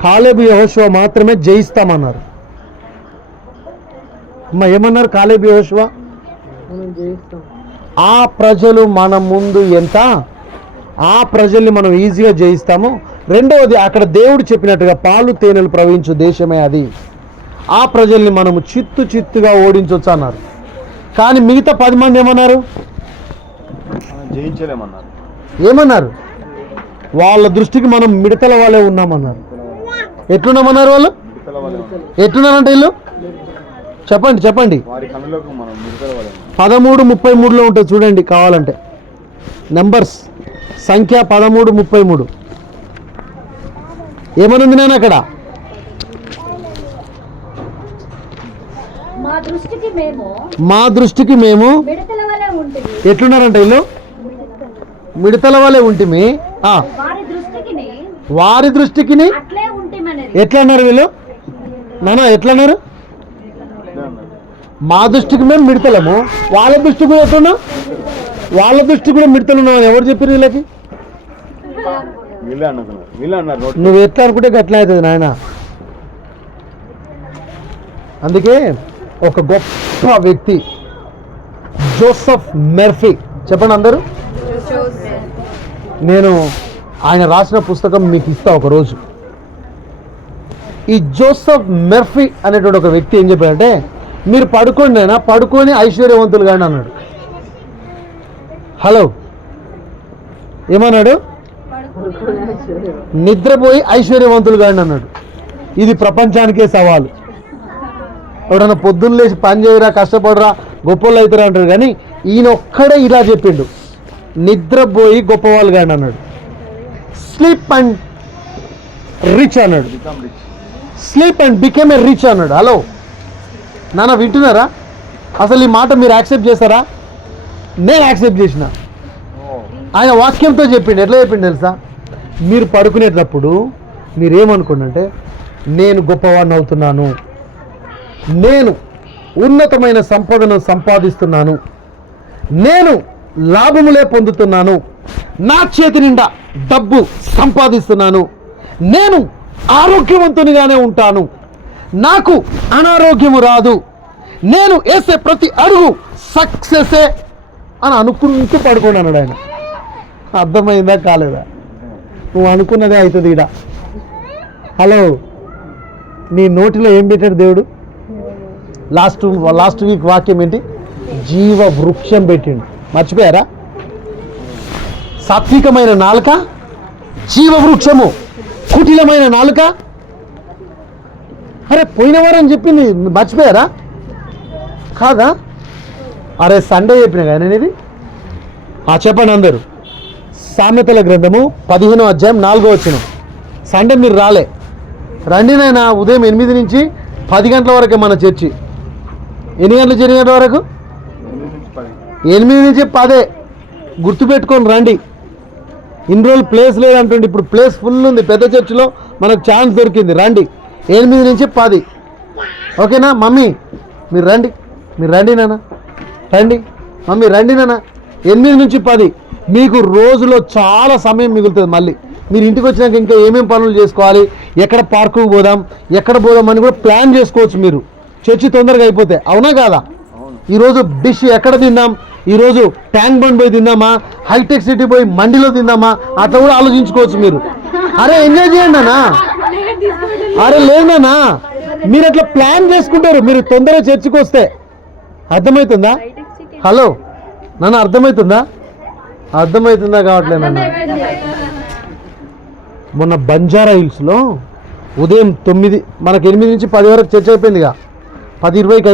కాలేబు యెహోషువ మాత్రమే జయిస్తామన్నారు. అమ్మ ఏమన్నారు, కాలేబు యెహోషువ ఆ ప్రజలు మన ముందు ఎంత, ఆ ప్రజల్ని మనం ఈజీగా జయిస్తాము. రెండవది, అక్కడ దేవుడు చెప్పినట్టుగా పాలు తేనెలు ప్రవహించు దేశమే అది, ఆ ప్రజల్ని మనము చిత్తుగా ఓడించవచ్చు అన్నారు. కానీ మిగతా 10 మంది ఏమన్నారు, జయించలేమన్నారు. ఏమన్నారు, వాళ్ళ దృష్టికి మనం మిడతల వాళ్ళే ఉన్నామన్నారు. ఎట్లున్నామన్నారు వాళ్ళు, ఎట్లున్నారంటే వీళ్ళు చెప్పండి 13:33 ఉంటుంది చూడండి కావాలంటే. నెంబర్స్ సంఖ్య 13:33 ఏమనుంది నేను అక్కడ, మా దృష్టికి మేము ఎట్లున్నారంట వీళ్ళు, మిడతల వలె ఉంటిమి. వారి దృష్టికి ఎట్లా అన్నారు వీళ్ళు, నానా ఎట్లా అన్నారు, మా దృష్టికి మేము మిడతలము, వాళ్ళ దృష్టి కూడా ఎట్లున్నాం, వాళ్ళ దృష్టి కూడా మిడతలు ఉన్నామని ఎవరు చెప్పారు వీళ్ళకి. నువ్వు ఎట్లా అనుకుంటే అట్లా అవుతుంది నాయన. అందుకే ఒక గొప్ప వ్యక్తి జోసెఫ్ మెర్ఫీ, చెప్పండి అందరూ. నేను ఆయన రాసిన పుస్తకం మీకు ఇస్తా ఒకరోజు. ఈ జోసెఫ్ మెర్ఫీ అనేటువంటి ఒక వ్యక్తి ఏం చెప్పాడంటే, మీరు పడుకోండి అయినా పడుకొని ఐశ్వర్యవంతులు కానీ అన్నాడు. హలో, ఏమన్నాడు, నిద్రపోయి ఐశ్వర్యవంతులు కానీ అన్నాడు. ఇది ప్రపంచానికే సవాలు. ఎవడన్నా పొద్దున్న లేచి పని చేయరా, కష్టపడరా, గొప్పలు అవుతారా అంటారు. కానీ ఈయన ఒక్కడే ఇలా చెప్పిండు, నిద్రపోయి గొప్పవాళ్ళు కానీ అన్నాడు. స్లీప్ అండ్ రిచ్ అన్నాడు, sleep and become a rich అన్నాడు. హలో నాన్న, వింటున్నారా? అసలు ఈ మాట మీరు యాక్సెప్ట్ చేస్తారా? నేను యాక్సెప్ట్ చేసిన. ఆయన వాక్యంతో చెప్పిండు. ఎట్లా చెప్పిండు తెలుసా, మీరు పడుకునేటప్పుడు మీరేమనుకోండి అంటే, నేను గొప్పవాడిని అవుతున్నాను, నేను ఉన్నతమైన సంపదను సంపాదిస్తున్నాను, నేను లాభములే పొందుతున్నాను, నా చేతి నిండా డబ్బు సంపాదిస్తున్నాను, నేను ఆరోగ్యవంతునిగానే ఉంటాను, నాకు అనారోగ్యము రాదు, నేను వేసే ప్రతి అడుగు సక్సెసే అని అనుకుంటూ పడుకోండి అన్నాడు ఆయన. అర్థమైందా కాలేదా? నువ్వు అనుకున్నదే అవుతుంది ఈడ. హలో, నీ నోటిలో ఏం పెట్టాడు దేవుడు? లాస్ట్ వీక్ వాక్యం ఏంటి? జీవ వృక్షం పెట్టిండు. మర్చిపోయారా? సాత్వికమైన నాలుక, జీవ వృక్షము, కుటిలమైన నాలుక. అరే పోయిన వారం చెప్పింది మర్చిపోయారా? కాదా? అరే సండే చెప్పిన కానీ ఇది చెప్పండి అందరూ. సామెతల గ్రంథము 15వ అధ్యాయం 4వ వచనం. సండే మీరు రాలే, రండి నాయనా. ఉదయం 8 నుంచి 10 గంటల వరకే మన చర్చి. ఎన్ని గంటల వరకు? 8 నుంచి 10 గుర్తుపెట్టుకొని రండి. ఇన్ని రోజులు ప్లేస్ లేదంటుండే, ఇప్పుడు ప్లేస్ ఫుల్ ఉంది. పెద్ద చర్చిలో మనకు ఛాన్స్ దొరికింది. రండి 8 నుంచి 10. ఓకేనా? మమ్మీ మీరు రండి, మీరు రండి నాన్న, రండి మమ్మీ, రండి నాన్న. 8 నుంచి 10 మీకు రోజులో చాలా సమయం మిగులుతుంది. మళ్ళీ మీరు ఇంటికి వచ్చినాక ఇంకా ఏమేమి పనులు చేసుకోవాలి, ఎక్కడ పార్కుకు పోదాం, ఎక్కడ పోదాం అని కూడా ప్లాన్ చేసుకోవచ్చు మీరు. చర్చి తొందరగా అయిపోతే. అవునా కాదా? ఈరోజు డిష్ ఎక్కడ తిందాం, ఈరోజు ట్యాంక్ బండ్ పోయి తిందామా, హైటెక్ సిటీ పోయి మండిలో తిందామా, అట్లా కూడా ఆలోచించుకోవచ్చు మీరు. అరే ఎంజాయ్ చేయండి అన్నా, అరే లేదన్నా, మీరు అట్లా ప్లాన్ చేసుకుంటారు. మీరు తొందరగా చర్చికి వస్తే. అర్థమవుతుందా? హలో నాన్న, అర్థమవుతుందా? అర్థమవుతుందా? కావట్లేదు నాన్న. మొన్న బంజారా హిల్స్లో ఉదయం 9, మనకు 8 నుంచి 10 వరకు చర్చ అయిపోయిందిగా, 10:20కి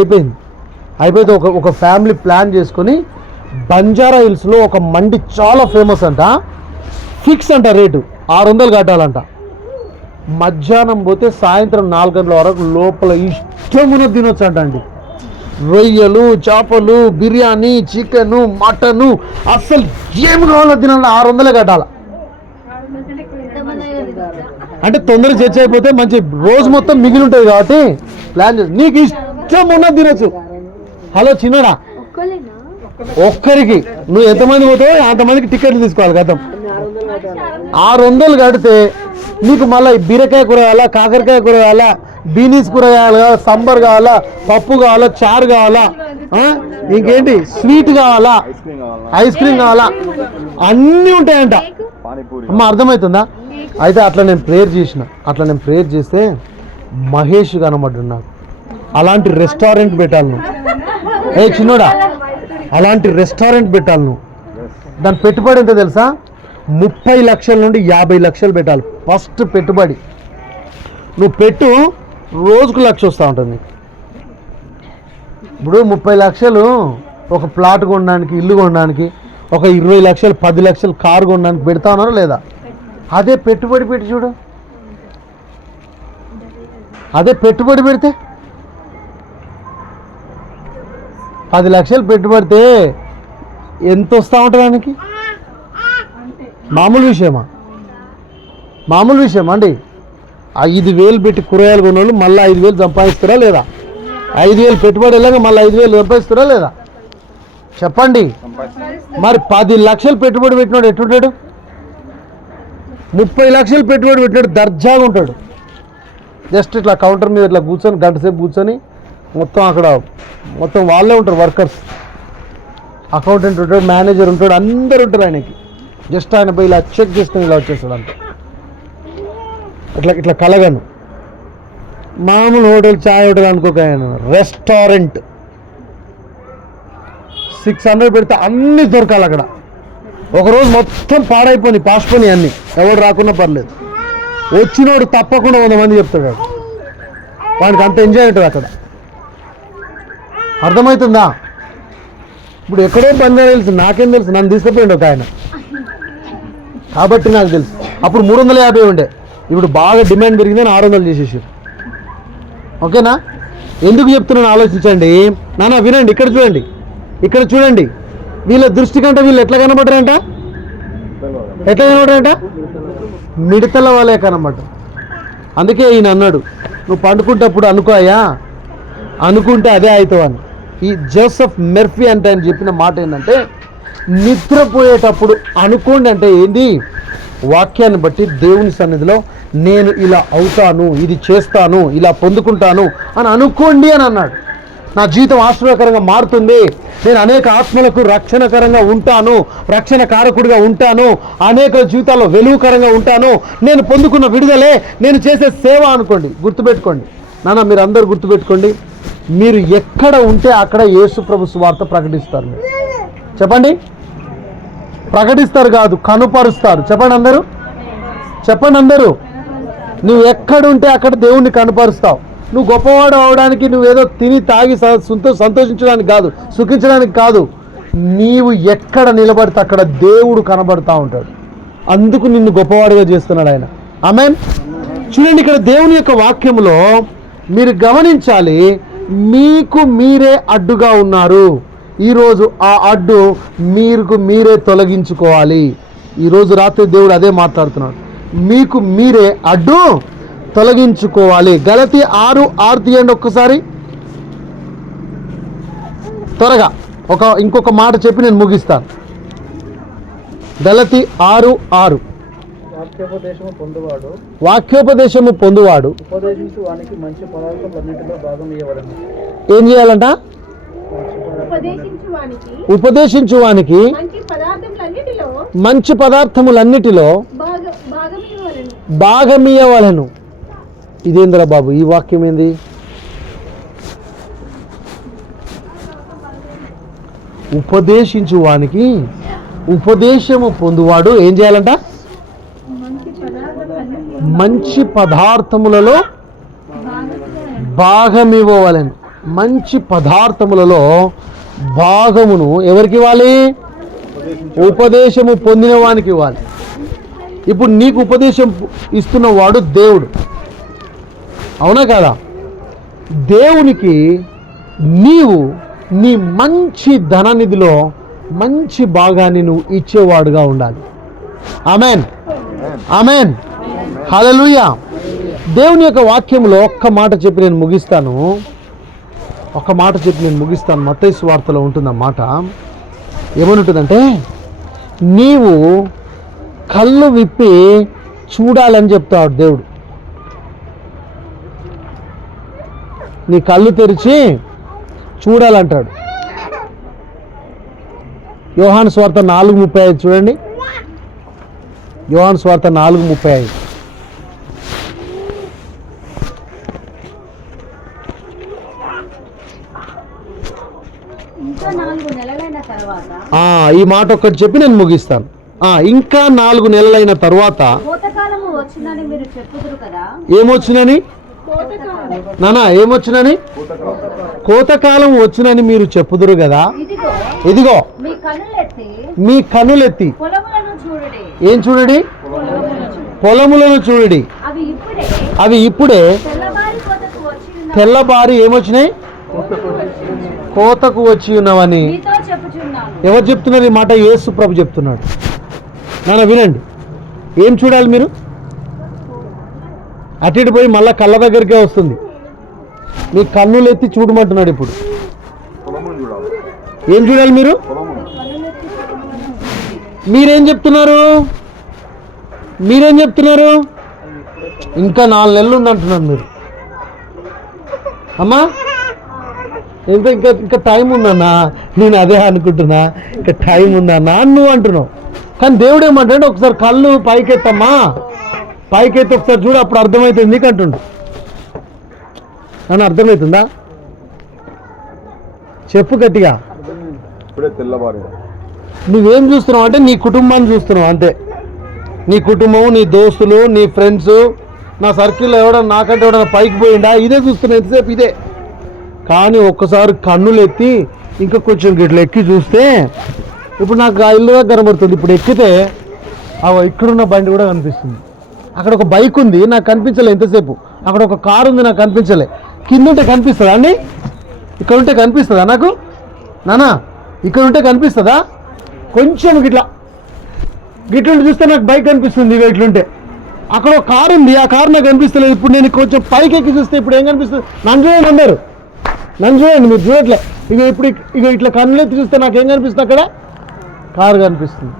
అయిపోతే ఒక ఫ్యామిలీ ప్లాన్ చేసుకొని బంజారా హిల్స్లో ఒక మండి చాలా ఫేమస్ అంట. ఫిక్స్ అంట, రేటు 600 కట్టాలంట. మధ్యాహ్నం పోతే సాయంత్రం 4 గంటల వరకు లోపల ఇష్టమున్న తినొచ్చు అంట అండి. రొయ్యలు, చేపలు, బిర్యానీ, చికెను, మటను, అస్సలు ఏమి కావాలో తినాలి. 600 కట్టాల అంటే తొందరగా చర్చ అయిపోతే మంచి రోజు మొత్తం మిగిలి ఉంటుంది కాబట్టి ప్లాన్ చేసి నీకు ఇష్టం ఉన్నది తినొచ్చు. హలో చిన్నడా, ఒక్కరికి నువ్వు ఎంతమంది పోతావో అంతమందికి టికెట్లు తీసుకోవాలి. గతం 600 కడితే నీకు మళ్ళీ బీరకాయ కూర కావాలా, కాకరకాయ కూర కావాలా, బీనీస్ కూర కావాలా, సాంబార్ కావాలా, పప్పు కావాలా, చారు కావాలా, ఇంకేంటి స్వీట్ కావాలా, ఐస్ క్రీమ్ కావాలా, అన్నీ ఉంటాయంట. అమ్మ అర్థమవుతుందా? అయితే అట్లా నేను ప్రేయర్ చేస్తే మహేష్ కనబడ్డు నాకు. అలాంటి రెస్టారెంట్ పెట్టాలి నువ్వు. ఏ చిన్నోడా, అలాంటి రెస్టారెంట్ పెట్టాలి నువ్వు. దాని పెట్టుబడి ఎంత తెలుసా? 30 లక్షల నుండి 50 లక్షలు పెట్టాలి ఫస్ట్ పెట్టుబడి. నువ్వు పెట్టు, రోజుకు 1 లక్ష వస్తూ ఉంటుంది నీకు. ఇప్పుడు 30 లక్షలు ఒక ప్లాట్ కొనడానికి, ఇల్లు కొనడానికి, ఒక 20 లక్షలు 10 లక్షలు కారు కొనడానికి పెడతా ఉన్నారా లేదా? అదే పెట్టుబడి పెట్టి చూడు. అదే పెట్టుబడి పెడితే 10 లక్షలు పెట్టుబడితే ఎంత వస్తూ ఉంటుంది దానికి? మామూలు విషయమా అండి? 5,000 పెట్టి కూరగాయలు కొన్నోళ్ళు మళ్ళీ 5,000 సంపాదిస్తారా లేదా? 5,000 పెట్టుబడి వెళ్ళాక మళ్ళీ 5,000 సంపాదిస్తారా లేదా? చెప్పండి. మరి 10 లక్షలు పెట్టుబడి పెట్టినాడు ఎట్టుంటాడు? 30 లక్షలు పెట్టుబడి పెట్టినాడు దర్జాగా ఉంటాడు. జస్ట్ ఇట్లా కౌంటర్ మీద ఇట్లా కూర్చొని గంట సేపు కూర్చొని మొత్తం వాళ్ళే ఉంటారు వర్కర్స్. అకౌంటెంట్ ఉంటాడు, మేనేజర్ ఉంటాడు, అందరు ఉంటారు ఆయనకి. జస్ట్ ఆయన పోయి ఇలా చెక్ చేసుకుని ఇలా వచ్చేస్తాడు అంతే. ఇట్లా కలగను. మామూలు హోటల్, చాయ్ హోటల్ అనుకోక ఆయన రెస్టారెంట్ 600 పెడితే అన్నీ దొరకాలి అక్కడ. ఒకరోజు మొత్తం పాడైపోయి పాసిపోయి అన్నీ, ఎవడు రాకున్నా పర్లేదు. వచ్చినోడు తప్పకుండా 100 మంది చెప్తాడు. వాడికి అంత ఎంజాయ్ ఉంటుంది అక్కడ. అర్థమవుతుందా? ఇప్పుడు ఎక్కడో బంజారా తెలుసు, నాకేం తెలుసు, నన్ను తీసుకుపోయిండు ఒక ఆయన కాబట్టి నాకు తెలుసు. అప్పుడు 350 ఉండే, ఇప్పుడు బాగా డిమాండ్ పెరిగిందని 600 చేసేసారు. ఓకేనా? ఎందుకు చెప్తున్నాను ఆలోచించండి. నాన్న వినండి, ఇక్కడ చూడండి. వీళ్ళ దృష్టి కంటే వీళ్ళు ఎట్లా కనబడ్డారంట? మిడతల వాళ్ళే కనబడ్డారు. అందుకే ఈయన అన్నాడు, నువ్వు పండుకుంటప్పుడు అనుకుంటే అదే అవుతావు అని. ఈ జోసెఫ్ మెర్ఫీ అంటే ఆయన చెప్పిన మాట ఏంటంటే, నిద్రపోయేటప్పుడు అనుకోండి అంటే ఏంది? వాక్యాన్ని బట్టి దేవుని సన్నిధిలో నేను ఇలా అవుతాను, ఇది చేస్తాను, ఇలా పొందుకుంటాను అని అనుకోండి అని అన్నాడు. నా జీవితం ఆశ్చర్యకరంగా మారుతుంది, నేను అనేక ఆత్మలకు రక్షణకరంగా ఉంటాను, రక్షణ కారకుడిగా ఉంటాను, అనేక జీవితాల్లో వెలుగుకరంగా ఉంటాను, నేను పొందుకున్న విడుదలే నేను చేసే సేవ అనుకోండి. గుర్తుపెట్టుకోండి నాన్న, మీరు అందరూ గుర్తుపెట్టుకోండి. మీరు ఎక్కడ ఉంటే అక్కడ యేసు ప్రభు సువార్త ప్రకటిస్తారు. మీరు చెప్పండి, ప్రకటిస్తారు కాదు, కనుపరుస్తారు. చెప్పండి అందరూ. నువ్వు ఎక్కడుంటే అక్కడ దేవుణ్ణి కనుపరుస్తావు. నువ్వు గొప్పవాడు అవడానికి నువ్వేదో తిని తాగి సంతోషించడానికి కాదు, సుఖించడానికి కాదు. నీవు ఎక్కడ నిలబడితే అక్కడ దేవుడు కనబడతా ఉంటాడు. అందుకు నిన్ను గొప్పవాడిగా చేస్తున్నాడు ఆయన. ఆమేన్. చూడండి, ఇక్కడ దేవుని యొక్క వాక్యములో మీరు గమనించాలి, మీకు మీరే అడ్డుగా ఉన్నారు. ఈరోజు ఆ అడ్డు మీరే తొలగించుకోవాలి. ఈరోజు రాత్రి దేవుడు అదే మాట్లాడుతున్నాడు. మీకు మీరే అడ్డు తొలగించుకోవాలి. గలతీ 6:6 తీయండి ఒక్కసారి త్వరగా. ఇంకొక మాట చెప్పి నేను ముగిస్తాను. గలతీ 6:6 వాక్యోపదేశము పొందువాడు ఏం చేయాలంట? ఉపదేశించువానికి మంచి పదార్థములన్నిటిలో భాగమియ్యవలెను. ఇదేంద్రా బాబు, ఈ వాక్యం ఏంది? ఉపదేశించువానికి ఉపదేశము పొందువాడు ఏం చేయాలంట? మంచి పదార్థములలో భాగమివ్వవలెను. మంచి పదార్థములలో భాగమును ఎవరికి ఇవ్వాలి? ఉపదేశము పొందిన వానికి ఇవ్వాలి. ఇప్పుడు నీకు ఉపదేశం ఇస్తున్నవాడు దేవుడు, అవునా కదా? దేవునికి నీవు నీ మంచి ధననిధిలో మంచి భాగాన్ని నువ్వు ఇచ్చేవాడుగా ఉండాలి. ఆమెన్, ఆమెన్, హల్లెలూయా. దేవుని యొక్క వాక్యంలో ఒక్క మాట చెప్పి నేను ముగిస్తాను. మత్తయి సువార్తలో ఉంటుంది ఆ మాట. ఏమనుంటుందంటే, నీవు కళ్ళు విప్పి చూడాలని చెప్తాడు దేవుడు. నీ కళ్ళు తెరిచి చూడాలంటాడు. యోహాను సువార్త 4:35 చూడండి. యోహాను సువార్త 4:35. ఈ మాట ఒక్కటి చెప్పి నేను ముగిస్తాను. ఇంకా 4 నెలలైన తర్వాత ఏమొచ్చునని నానా, ఏమొచ్చునని? కోతకాలం వచ్చునని మీరు చెప్పుదురు కదా. ఇదిగో మీ కన్నులెత్తి ఏం చూడండి? పొలములను చూడండి. అవి ఇప్పుడే తెల్లబారి ఏమొచ్చినాయి? కోతకు వచ్చి ఉన్నవని. ఎవరు చెప్తున్నారు ఈ మాట? యేసు ప్రభు చెప్తున్నాడు. నాన్న వినండి, ఏం చూడాలి మీరు? అటు ఇటు పోయి మళ్ళా కళ్ళ దగ్గరికే వస్తుంది. మీ కన్నులు ఎత్తి చూడమంటున్నాడు. ఇప్పుడు ఏం చూడాలి మీరు? మీరేం చెప్తున్నారు? ఇంకా 4 నెలలు ఉందంటున్నారు మీరు. అమ్మా ఇంకా టైం ఉందన్నా. నేను అదే అనుకుంటున్నా, ఇంకా టైం ఉందన్నా నువ్వు అంటున్నావు. కానీ దేవుడు ఏమంటాడు? ఒకసారి కళ్ళు పైకెత్తమ్మా, పైకెత్తి ఒకసారి చూడు, అప్పుడు అర్థమవుతుంది నీకు అంటుండు. అని అర్థమవుతుందా? చెప్పు గట్టిగా. నువ్వేం చూస్తున్నావు అంటే నీ కుటుంబాన్ని చూస్తున్నావు అంతే. నీ కుటుంబం, నీ దోస్తులు, నీ ఫ్రెండ్స్, నా సర్కిల్లో ఎవడన్నా నాకంటే ఎవడన్నా పైకి పోయిండా, ఇదే చూస్తున్నావు ఎంతసేపు ఇదే. కానీ ఒక్కసారి కన్నులు ఎత్తి ఇంకా కొంచెం గిట్ల ఎక్కి చూస్తే, ఇప్పుడు నాకు ఆ ఇల్లు దగ్గర కనబడుతుంది. ఇప్పుడు ఎక్కితే ఇక్కడున్న బండి కూడా కనిపిస్తుంది. అక్కడ ఒక బైక్ ఉంది, నాకు కనిపించలే ఎంతసేపు. అక్కడ ఒక కారు ఉంది, నాకు కనిపించలే. కింద ఉంటే కనిపిస్తుందా అండి? ఇక్కడ ఉంటే కనిపిస్తుందా నాకు? నానా ఇక్కడ ఉంటే కనిపిస్తుందా? కొంచెం గిట్లుంటే చూస్తే నాకు బైక్ కనిపిస్తుంది. ఇట్లుంటే అక్కడ ఒక కారు ఉంది, ఆ కారు నాకు కనిపిస్తలేదు. ఇప్పుడు నేను కొంచెం పైకి ఎక్కి చూస్తే ఇప్పుడు ఏం కనిపిస్తుంది? నన్ను చూడండి అందరు, నన్ను చూడండి, మీరు చూడట్లే. ఇప్పుడు ఇట్లా కన్నులెత్తి చూస్తే నాకేం కనిపిస్తుంది? అక్కడ కారు కనిపిస్తుంది.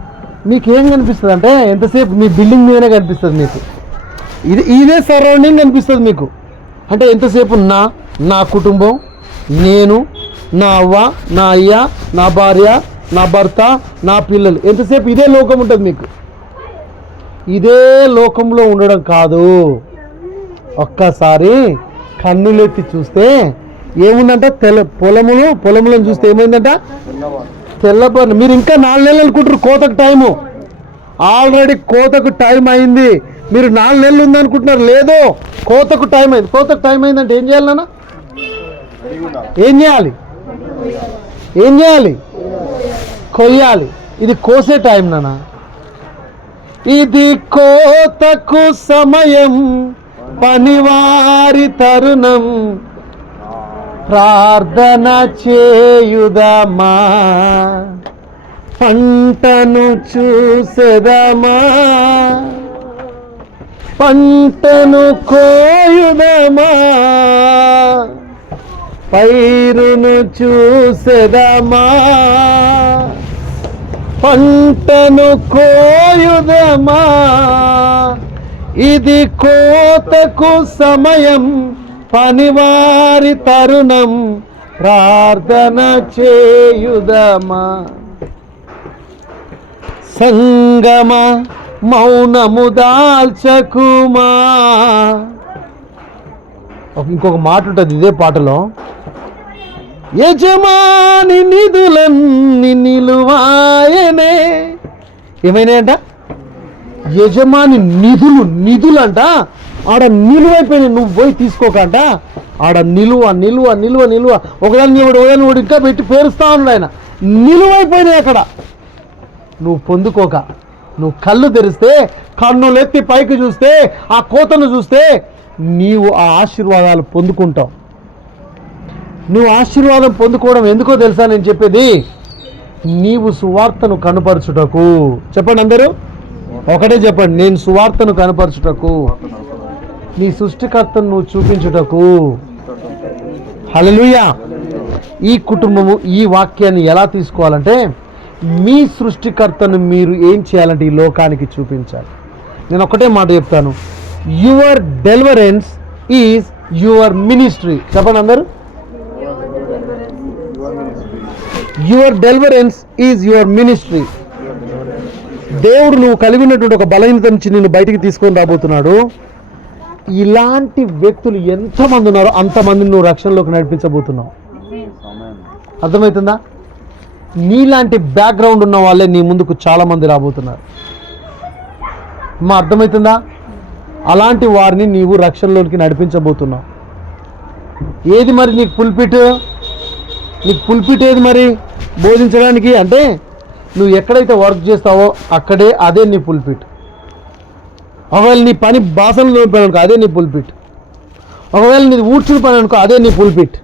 మీకేం కనిపిస్తుంది అంటే ఎంతసేపు మీ బిల్డింగ్ మీదనే కనిపిస్తుంది మీకు. ఇదే సరౌండింగ్ కనిపిస్తుంది మీకు. అంటే ఎంతసేపు నా కుటుంబం, నేను, నా అవ్వ, నా అయ్య, నా భార్య, నా భర్త, నా పిల్లలు, ఎంతసేపు ఇదే లోకం ఉంటుంది మీకు. ఇదే లోకంలో ఉండడం కాదు. ఒక్కసారి కన్నులెత్తి చూస్తే ఏముందంట? పొలములను చూస్తే ఏమైందంట? తెల్లబడి. మీరు ఇంకా 4 నెలలు అనుకుంటారు కోతకు టైము. ఆల్రెడీ కోతకు టైం అయింది. మీరు 4 నెలలు ఉందనుకుంటున్నారు. లేదు, కోతకు టైం అయింది. కోతకు టైం అయిందంటే ఏం చేయాలన్నా? ఏం చేయాలి? కొయ్యాలి. ఇది కోసే టైం నాన్న. ఇది కోతకు సమయం, పనివారి తరుణం. ప్రార్థన చేయుదమా, పంటను చూసెదమా, పంటను కోయుదమా, పైరును చూసెదమా, పంటను కోయుదమా. ఇది కోతకు సమయం, పనివారి తరుణం, ప్రార్థన చేయుదమా. సంగమ మౌనము దాల్చకుమా. ఇంకొక మాట ఉంటుంది ఇదే పాటలో, యజమాని నిధులన్నీ నిలువాయనే. ఏమైనాయంట? యజమాని నిధులంట ఆడ నిలువైపోయినాయి. నువ్వు పోయి తీసుకోకంట, ఆడ నిలువ నిలువ నిలువ నిలువ, ఒకదాన్ని ఒకదాన్ని ఇంకా పెట్టి పేరుస్తా ఉన్నాడు ఆయన. నిలువైపోయినాయి అక్కడ. నువ్వు పొందుకోక, నువ్వు కళ్ళు తెరిస్తే, కన్నులెత్తి పైకి చూస్తే, ఆ కోతను చూస్తే నీవు ఆ ఆశీర్వాదాలు పొందుకుంటావు. నువ్వు ఆశీర్వాదం పొందుకోవడం ఎందుకో తెలుసా నేను చెప్పేది? నీవు సువార్తను కనపరచుటకు. చెప్పండి అందరూ, ఒకటే చెప్పండి, నేను సువార్తను కనపరచుటకు, నీ సృష్టికర్తను నువ్వు చూపించుటకు. హల్లెలూయా. ఈ కుటుంబము ఈ వాక్యాన్ని ఎలా తీసుకోవాలంటే, మీ సృష్టికర్తను మీరు ఏం చేయాలంటే ఈ లోకానికి చూపించాలి. నేను ఒకటే మాట చెప్తాను, your deliverance is your ministry. చెప్పండి అందరూ, your deliverance is your ministry. దేవుడు నువ్వు కలిగి ఉన్నటువంటి ఒక బలహీనత నుంచి నిన్ను బయటికి తీసుకొని రాబోతున్నాడు. ఇలాంటి వ్యక్తులు ఎంతమంది ఉన్నారో అంతమందిని నువ్వు రక్షణలోకి నడిపించబోతున్నావు. అర్థమవుతుందా? నీలాంటి బ్యాక్గ్రౌండ్ ఉన్న వాళ్ళే నీ ముందుకు చాలామంది రాబోతున్నారు. మా అర్థమవుతుందా? అలాంటి వారిని నీవు రక్షణలోకి నడిపించబోతున్నావు. ఏది మరి నీకు పుల్పిట్? నీకు పుల్పిట్ ఏది మరి బోధించడానికి? అంటే నువ్వు ఎక్కడైతే వర్క్ చేస్తావో అక్కడే, అదే నీ పుల్పిట్. ఒకవేళ నీ పని బాసనలు పని అనుకో, అదే నీ పుల్పిట్. ఒకవేళ నీ ఊడ్చుడు పని అనుకో, అదే నీ పుల్పిట్.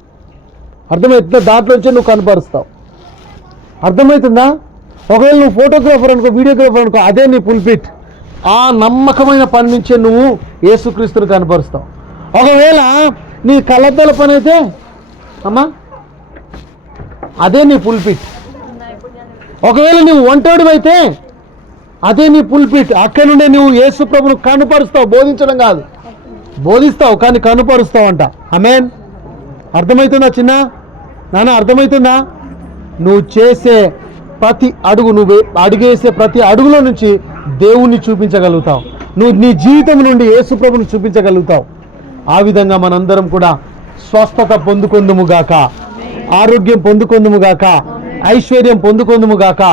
అర్థమవుతుందా? దాంట్లోంచే నువ్వు కనపరుస్తావు. అర్థమవుతుందా? ఒకవేళ నువ్వు ఫోటోగ్రాఫర్ అనుకో, వీడియోగ్రాఫర్ అనుకో, అదే నీ పుల్పిట్. ఆ నమ్మకమైన పని నుంచే నువ్వు యేసుక్రీస్తుని కనపరుస్తావు. ఒకవేళ నీ కళ్ళద్దాల పని అయితే అమ్మా, అదే నీ పుల్పిట్. ఒకవేళ నువ్వు ఒంటరివి అయితే అదే నీ పుల్పిట్. అక్కడి నుండే నువ్వు యేసు ప్రభువును కనుపరుస్తావు. బోధించడం కాదు, బోధిస్తావు కానీ కనుపరుస్తావు అంట. ఆమేన్. అర్థమవుతుందా చిన్న నాన్న? అర్థమవుతుందా? నువ్వు చేసే ప్రతి అడుగు, నువ్వు అడుగేసే ప్రతి అడుగులో నుంచి దేవుణ్ణి చూపించగలుగుతావు. నువ్వు నీ జీవితం నుండి యేసు ప్రభువును చూపించగలుగుతావు. ఆ విధంగా మనందరం కూడా స్వస్థత పొందుకొందుము గాక, ఆరోగ్యం పొందుకొందుము గాక, ఐశ్వర్యం పొందుకొందుము గాక,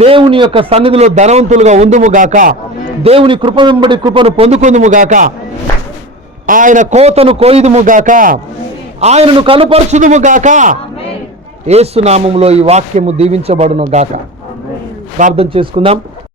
దేవుని యొక్క సన్నిధిలో ధనవంతులుగా ఉందుము గాక, దేవుని కృప వెంబడి కృపను పొందుకొందుము గాక, ఆయన కోతను కోయుదుము గాక, ఆయనను కనుపరచుదుము గాక. యేసు నామములో ఈ వాక్యము దీవించబడును గాక. ప్రార్థన చేసుకుందాం.